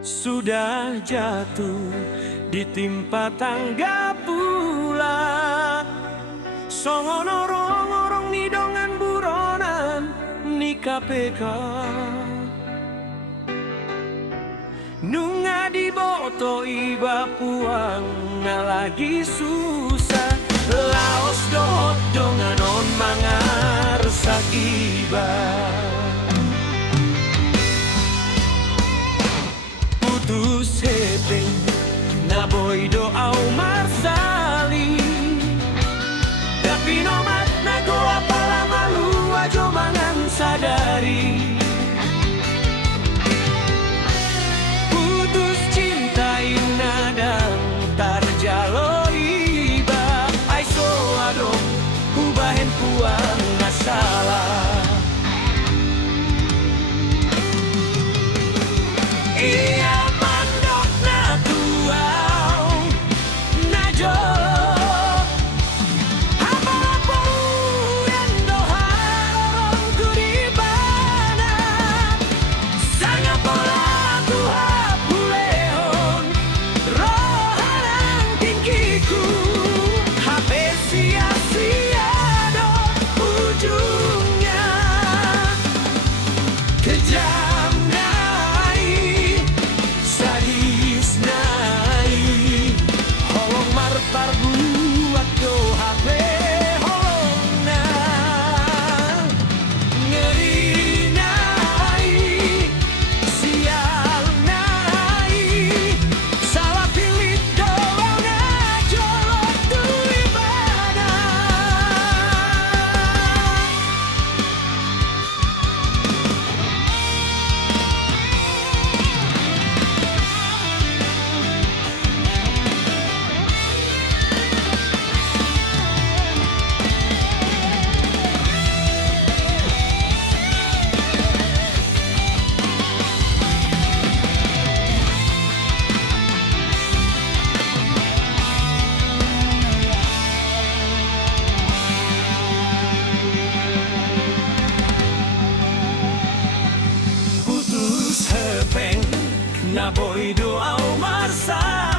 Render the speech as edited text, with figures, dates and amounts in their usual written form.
sudah jatuh ditimpa tangga pula. Songono orang ni dongan buronan ni KPK. Nunga di boto iba puang na lagi susah. Laos dohot dongan on mangar sakiba. Putus hepeng na boy do au marsali. Tapi nomat na go apala malu ajo mangan sadari. Putus cinta inadang tarjalo iba. Ai so adong kubahen puang masalah. Iya mandok na tuau na jolo. Apa-apa yang doharong tu di bana. Sanga pola tuha pulehon rohanang tingkiku. Hape sia-sia do ujungnya. Kejam nai, sadis nai. Holong martar buat do hape holong na. Ngeri nai, sial nai. Salah pilih doang na jolok tu ibana. Putus hepeng na boy do au marsa.